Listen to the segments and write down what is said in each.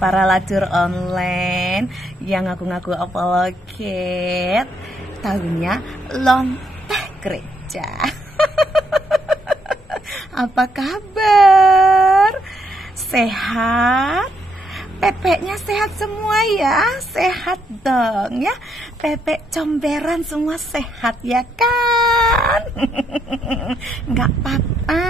para lacur online yang ngaku-ngaku apologet, tahunya lonteh gereja. Apa kabar? Sehat? Pepeknya sehat semua ya? Sehat dong ya? Pepek comberan semua sehat ya kan? Nggak apa-apa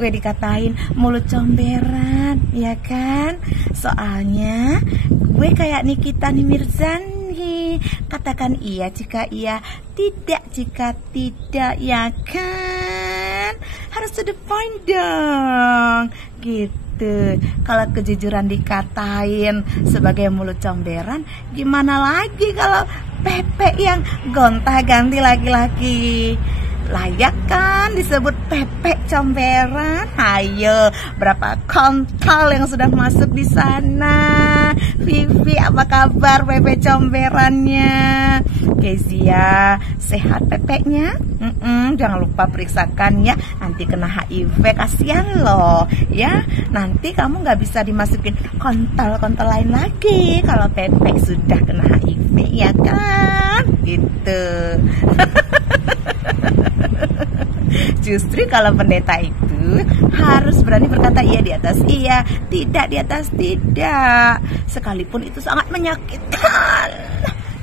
gue dikatain mulut comberan ya kan? Soalnya gue kayak Nikita Mirzani, katakan iya jika iya, tidak jika tidak ya kan? Harus to the point dong gitu. Kalau kejujuran dikatain sebagai mulut comberan, gimana lagi kalau Pepe yang gonta-ganti laki-laki? Layak kan disebut Pepe comberan? Ayo, berapa kontol yang sudah masuk di sana? Vivi, apa kabar Pepe comberannya? Kezia, sehat Pepeknya? Jangan lupa periksakan ya, nanti kena HIV, kasihan loh ya. Nanti kamu nggak bisa dimasukin kontol-kontol lain lagi kalau Pepe sudah kena HIV ya kan? Gitu. Justru kalau pendeta itu harus berani berkata iya di atas iya, tidak di atas tidak, sekalipun itu sangat menyakitkan,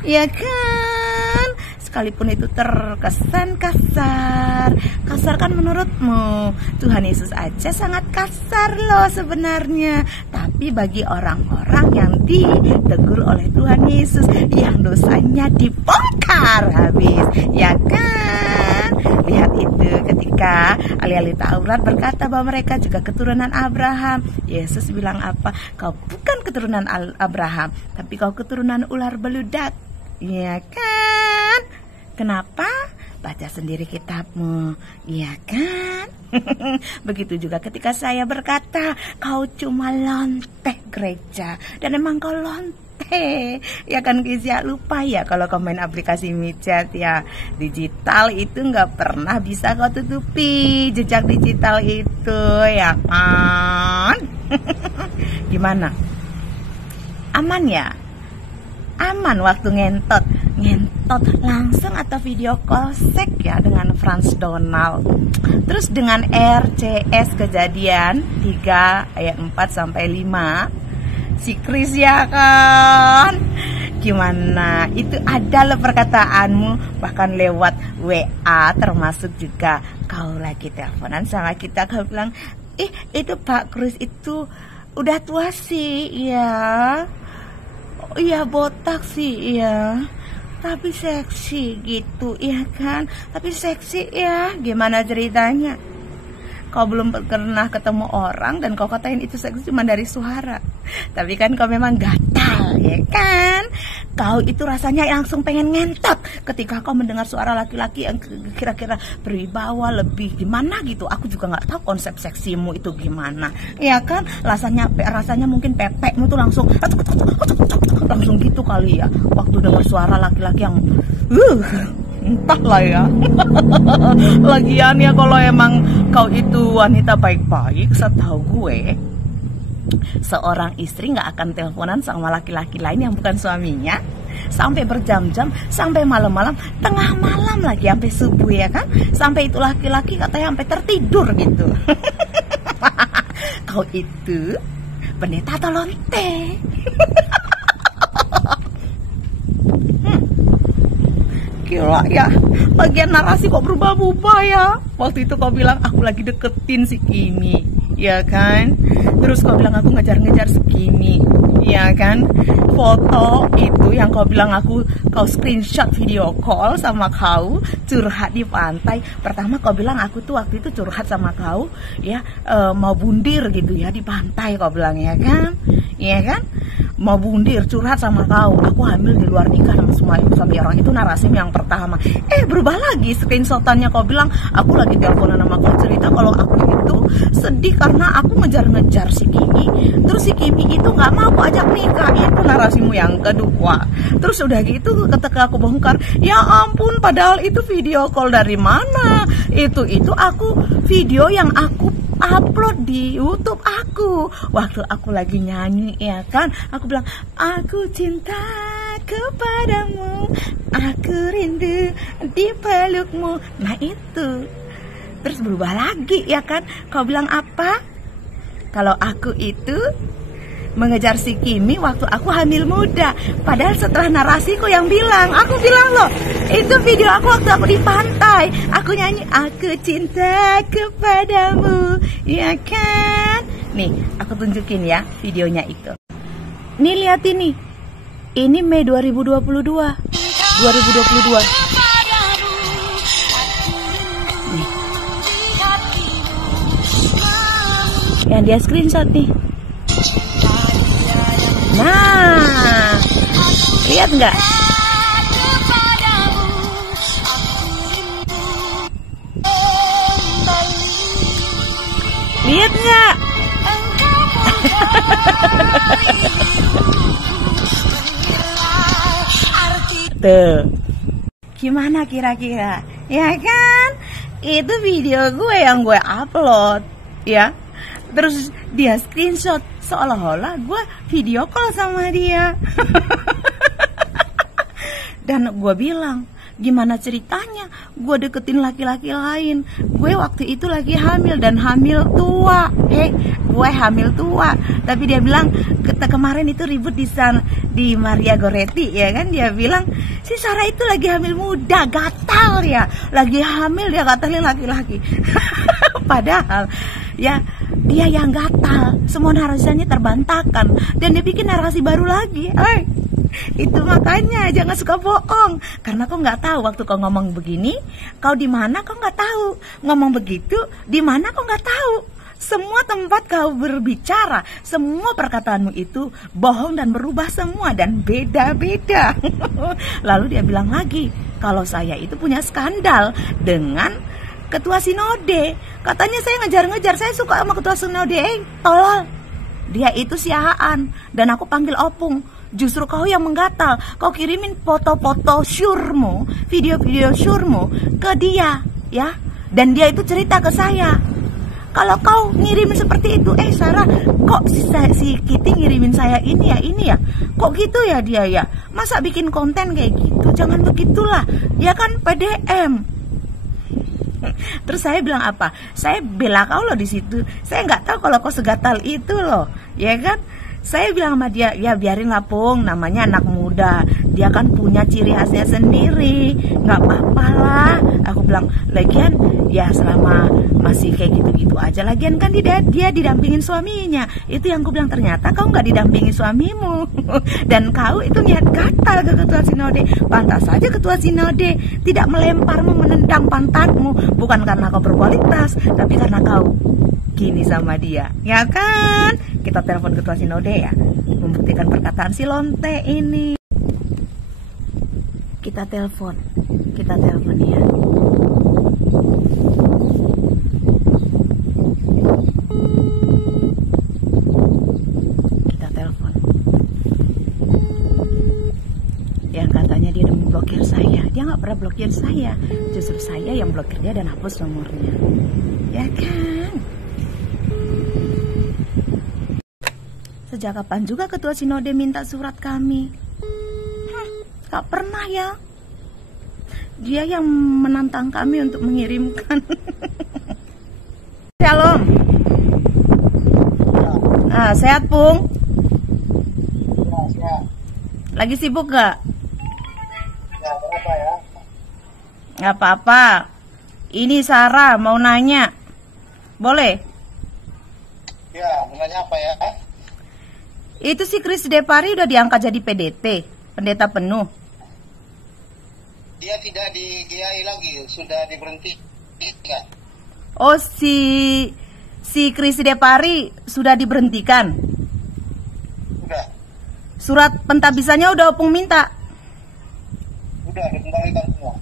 ya kan? Sekalipun itu terkesan kasar. Kasar kan menurutmu? Tuhan Yesus aja sangat kasar loh sebenarnya. Tapi bagi orang-orang yang ditegur oleh Tuhan Yesus, yang dosanya dibongkar habis, ya kan? Lihat itu ketika ahli-ahli Taurat berkata bahwa mereka juga keturunan Abraham. Yesus bilang apa? Kau bukan keturunan Abraham, tapi kau keturunan ular beludak. Iya kan? Kenapa? Baca sendiri kitabmu, iya kan? Begitu juga ketika saya berkata kau cuma lonteh gereja, dan emang kau lonteh, ya kan Kezia? Lupa ya kalau kau main aplikasi micet ya, digital itu nggak pernah bisa kau tutupi jejak digital itu, ya kan? Gimana? Aman ya? Aman waktu ngentot langsung atau video call sek ya dengan Franz Donald. Terus dengan RCS kejadian 3 ayat 4 sampai 5 si Chris ya kan? Gimana? Itu ada loh perkataanmu bahkan lewat WA, termasuk juga kau lagi teleponan sama kita, kau bilang, itu Pak Chris itu udah tua sih ya. Iya botak sih iya, tapi seksi gitu ya kan? Tapi seksi ya, gimana ceritanya? Kau belum pernah ketemu orang dan kau katain itu seksi cuma dari suara. Tapi kan kau memang gatal ya kan? Kau itu rasanya langsung pengen ngentot ketika kau mendengar suara laki-laki yang kira-kira berwibawa lebih gimana gitu. Aku juga nggak tahu konsep seksimu itu gimana, ya kan? Rasanya mungkin pepekmu tuh langsung gitu kali ya waktu dengar suara laki-laki yang entahlah ya. Lagian ya kalau emang kau itu wanita baik-baik, setahu gue seorang istri nggak akan teleponan sama laki-laki lain yang bukan suaminya sampai berjam-jam, sampai malam-malam, tengah malam lagi sampai subuh ya kan? Sampai itu laki-laki katanya sampai tertidur gitu. Kau itu pendeta atau lonte? Gila ya, bagian narasi kok berubah-ubah ya. Waktu itu kau bilang aku lagi deketin si Kimi, ya kan? Terus kau bilang aku ngejar-ngejar si Kimi, ya kan? Foto itu yang kau bilang kau screenshot video call sama kau curhat di pantai. Pertama kau bilang aku tuh waktu itu curhat sama kau ya, mau bundir gitu ya di pantai, kau bilang ya kan? Iya kan? Mau bundir, curhat sama kau, aku hamil di luar nikah sama suami orang. Itu narasi yang pertama. Berubah lagi screenshotannya, kau bilang aku lagi teleponan sama kau cerita kalau aku itu sedih karena aku ngejar-ngejar si Kimi. Terus si Kimi itu nggak mau aku ajak nikah. Itu narasimu yang kedua. Terus udah gitu ketika aku bongkar, ya ampun, padahal itu video call dari mana? Itu aku video yang aku upload di YouTube aku. Waktu aku lagi nyanyi ya kan, aku bilang aku cinta kepadamu, aku rindu di pelukmu. Nah itu. Terus berubah lagi ya kan. Kau bilang apa? Kalau aku itu mengejar si Kimi waktu aku hamil muda. Padahal setelah narasiku yang bilang, aku bilang loh, itu video aku waktu aku di pantai. Aku nyanyi, aku cinta kepadamu, ya kan? Nih, aku tunjukin ya videonya itu. Nih lihat ini. Ini Mei 2022. Nih. Yang dia screenshot nih. Nah, lihat nggak? Lihat nggak? Tuh, gimana kira-kira? Ya kan? Itu video gue yang gue upload, ya. Terus dia screenshot seolah-olah gue video call sama dia. Dan gue bilang, gimana ceritanya gue deketin laki-laki lain? Gue waktu itu lagi hamil dan hamil tua. Gue hamil tua. Tapi dia bilang, kemarin itu ribut di sana, di Maria Goretti ya kan. Dia bilang, si Sarah itu lagi hamil muda, gatal ya. Lagi hamil dia gatalin laki-laki. Padahal ya dia yang gatal, semua narasinya terbantahkan dan dia bikin narasi baru lagi. Itu makanya jangan suka bohong, karena kau nggak tahu waktu kau ngomong begini, kau di mana kau nggak tahu, ngomong begitu di mana kau nggak tahu. Semua tempat kau berbicara, semua perkataanmu itu bohong dan berubah semua dan beda-beda. Lalu dia bilang lagi, kalau saya itu punya skandal dengan ketua sinode. Katanya saya ngejar-ngejar, saya suka sama ketua sinode. Tolol. Dia itu siaan dan aku panggil opung. Justru kau yang menggatal. Kau kirimin foto-foto syurmu, video-video syurmu ke dia, ya. Dan dia itu cerita ke saya. Kalau kau ngirimin seperti itu, Sarah, kok si Kitty ngirimin saya ini ya, kok gitu ya dia ya? Masa bikin konten kayak gitu? Jangan begitulah. Dia kan PDM. Terus saya bilang apa? Saya bela kau loh di situ. Saya nggak tahu kalau kau segatal itu loh, ya kan? Saya bilang sama dia, ya biarin lah Pung, namanya anak muda, dia kan punya ciri khasnya sendiri, nggak apa-apa lah. Aku bilang, lagian ya selama masih kayak gitu-gitu aja, lagian kan dia didampingin suaminya. Itu yang aku bilang, ternyata kau nggak didampingi suamimu. Dan kau itu niat gatal ke ketua sinode. Pantas saja ketua sinode tidak melemparmu, menendang pantatmu, bukan karena kau berkualitas, tapi karena kau gini sama dia, ya kan? Kita telepon ketua sinode ya, membuktikan perkataan si lonte ini. Kita telepon ya. Kita telepon. Yang katanya dia udah memblokir saya. Dia nggak pernah blokir saya, justru saya yang blokir dia dan hapus nomornya, ya kan? Sejak kapan juga ketua sinode minta surat kami? Gak pernah ya. Dia yang menantang kami untuk mengirimkan. Shalom. Sehat Pung? Ya. Lagi sibuk gak? Ya, kenapa ya? Gak apa-apa. Ini Sarah mau nanya. Boleh? Ya, mau nanya apa ya? Itu si Chris Depari udah diangkat jadi PDT, pendeta penuh. Dia tidak di GI lagi, sudah diberhentikan. Oh, si Chris Depari sudah diberhentikan. Sudah. Surat pentabisannya udah opung minta. Udah dikembalikan semua.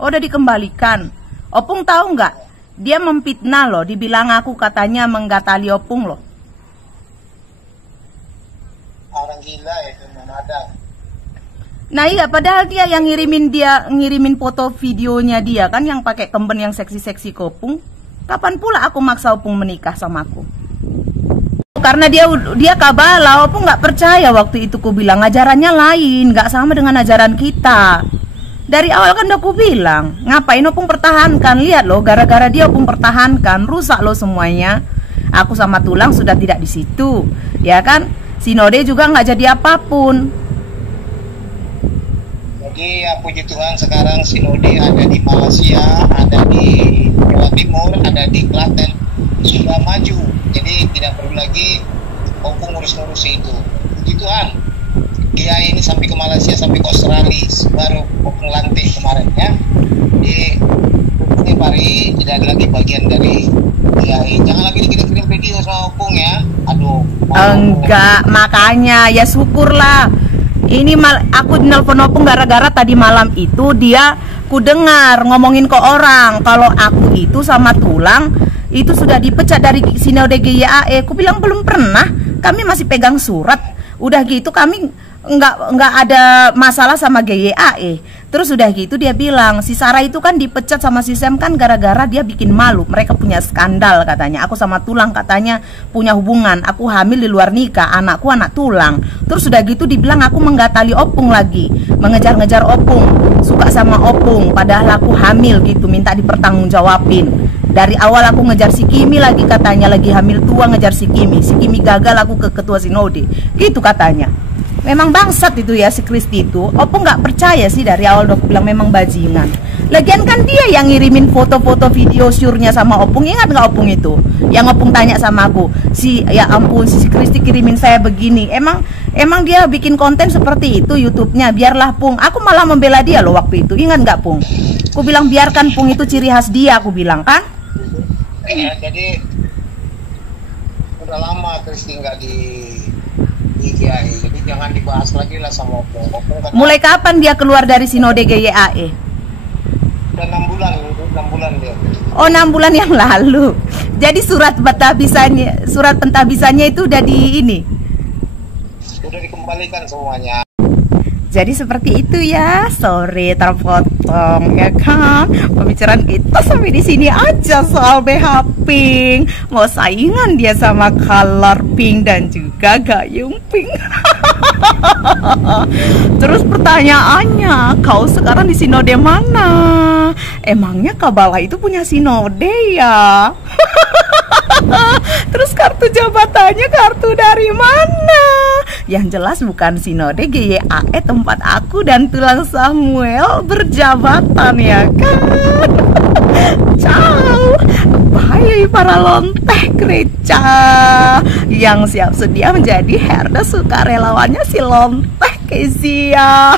Oh, udah dikembalikan. Opung tahu nggak? Dia memfitnah loh, dibilang aku katanya menggatali opung loh. Orang gila itu mana ada. Nah iya, padahal dia yang ngirimin foto videonya dia kan yang pakai kemben yang seksi-seksi kopung. Kapan pula aku maksa Opung menikah sama aku? Karena dia kabala, Opung nggak percaya waktu itu. Ku bilang ajarannya lain, nggak sama dengan ajaran kita. Dari awal kan udah ku bilang, ngapain Opung pertahankan? Lihat loh, gara-gara dia Opung pertahankan, rusak loh semuanya. Aku sama Tulang sudah tidak di situ, ya kan? Sinode juga nggak jadi apapun. Jadi ya puji Tuhan sekarang Sinode ada di Malaysia, ada di Jawa Timur, ada di Klaten, sudah maju. Jadi tidak perlu lagi Opung ngurus-ngurus itu. Puji Tuhan. Dia ini sampai ke Malaysia, sampai ke Australia, baru Opung lantik kemarin ya. Di setiap hari tidak ada lagi bagian dari dia. Jangan lagi dikirim-kirim video sama Opung ya. Aduh. Enggak, makanya ya syukurlah. Ini aku nelpon Opung gara-gara tadi malam itu dia ku dengar ngomongin ke orang kalau aku itu sama Tulang itu sudah dipecat dari Sinode GYAE. Ku bilang belum pernah, kami masih pegang surat. Udah gitu kami nggak ada masalah sama GYAE. Terus udah gitu dia bilang si Sarah itu kan dipecat sama si Sam kan gara-gara dia bikin malu. Mereka punya skandal katanya. Aku sama Tulang katanya punya hubungan. Aku hamil di luar nikah, anakku anak Tulang. Terus udah gitu dibilang aku menggatali Opung lagi, mengejar-ngejar Opung, suka sama Opung padahal aku hamil gitu, minta dipertanggungjawabin. Dari awal aku ngejar si Kimi lagi katanya, lagi hamil tua ngejar si Kimi gagal, aku ke ketua Sinode gitu katanya. Memang bangsat itu ya si Kristi itu. Opung nggak percaya sih dari awal udah bilang memang bajingan. Lagian kan dia yang ngirimin foto-foto video syurnya sama Opung. Ingat nggak Opung itu? Yang Opung tanya sama aku, ya ampun si Kristi kirimin saya begini. Emang dia bikin konten seperti itu YouTube-nya. Biarlah Pung. Aku malah membela dia loh waktu itu. Ingat nggak Pung? Aku bilang biarkan Pung, itu ciri khas dia. Aku bilang kan. Ya, jadi udah lama Kristi nggak di GYAE, jadi jangan dibahas lagi lah sama Opung. Mulai kapan dia keluar dari Sinode GYAE? Udah 6 bulan dia. Oh 6 bulan yang lalu. Jadi surat pentabisannya itu udah di ini. Udah dikembalikan semuanya. Jadi seperti itu ya, sorry terpotong ya kan. Pembicaraan kita sampai di sini aja soal BH Pink. Mau saingan dia sama Color Pink dan juga Gayung Pink. Terus pertanyaannya, kau sekarang di sinode mana? Emangnya Kabala itu punya sinode ya? Terus kartu jabatannya kartu dari mana? Yang jelas bukan sinode GYAE tempat aku dan Tulang Samuel berjabatan ya kan. Ciao. Bye para lonteh gereja yang siap sedia menjadi herda sukarelawannya si lonteh Kezia.